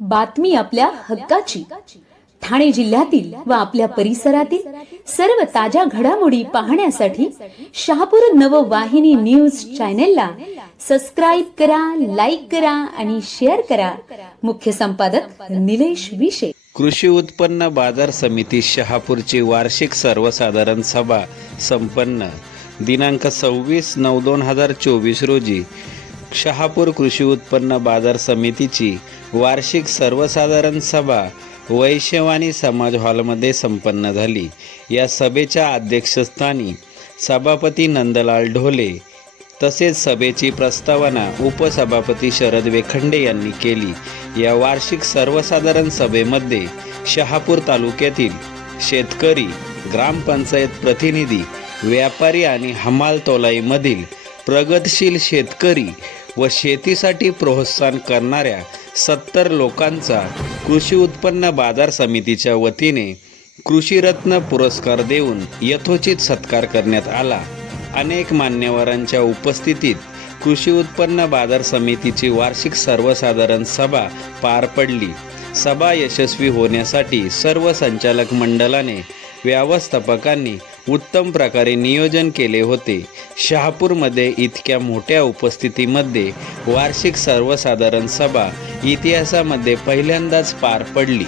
बातमी आपल्या हक्काची. ठाणे जिल्ह्यातील व आपल्या परिसरातील सर्व ताज्या घडामोडी पाहण्यासाठी शहापूर नववाहिनी न्यूज चॅनेलला सबस्क्राईब करा लाईक करा आणि शेअर करा. मुख्य संपादक निलेश विशे. कृषी उत्पन्न बाजार समिती शहापूरची वार्षिक सर्वसाधारण सभा संपन्न. दिनांक सव्वीस नऊ दोन हजार चोवीस रोजी शहापूर कृषी उत्पन्न बाजार समितीची वार्षिक सर्वसाधारण सभा वैश्यवाणी समाज हॉलमध्ये संपन्न झाली. या सभेच्या अध्यक्षस्थानी सभापती नंदलाल ढोले तसेच सभेची प्रस्तावना उपसभापती शरद वेखंडे यांनी केली. या वार्षिक सर्वसाधारण सभेमध्ये शहापूर तालुक्यातील शेतकरी ग्रामपंचायत प्रतिनिधी व्यापारी आणि हमाल तोलाईमधील प्रगतशील शेतकरी व शेतीसाठी प्रोत्साहन करणाऱ्या सत्तर लोकांचा कृषी उत्पन्न बाजार समितीच्या वतीने कृषीरत्न पुरस्कार देऊन यथोचित सत्कार करण्यात आला. अनेक मान्यवरांच्या उपस्थितीत कृषी उत्पन्न बाजार समितीची वार्षिक सर्वसाधारण सभा पार पडली. सभा यशस्वी होण्यासाठी सर्व संचालक मंडळाने व्यवस्थापकांनी उत्तम प्रकारे नियोजन केले होते. शहापूरमध्ये इतक्या मोठ्या उपस्थितीमध्ये वार्षिक सर्वसाधारण सभा इतिहासामध्ये पहिल्यांदाच पार पडली.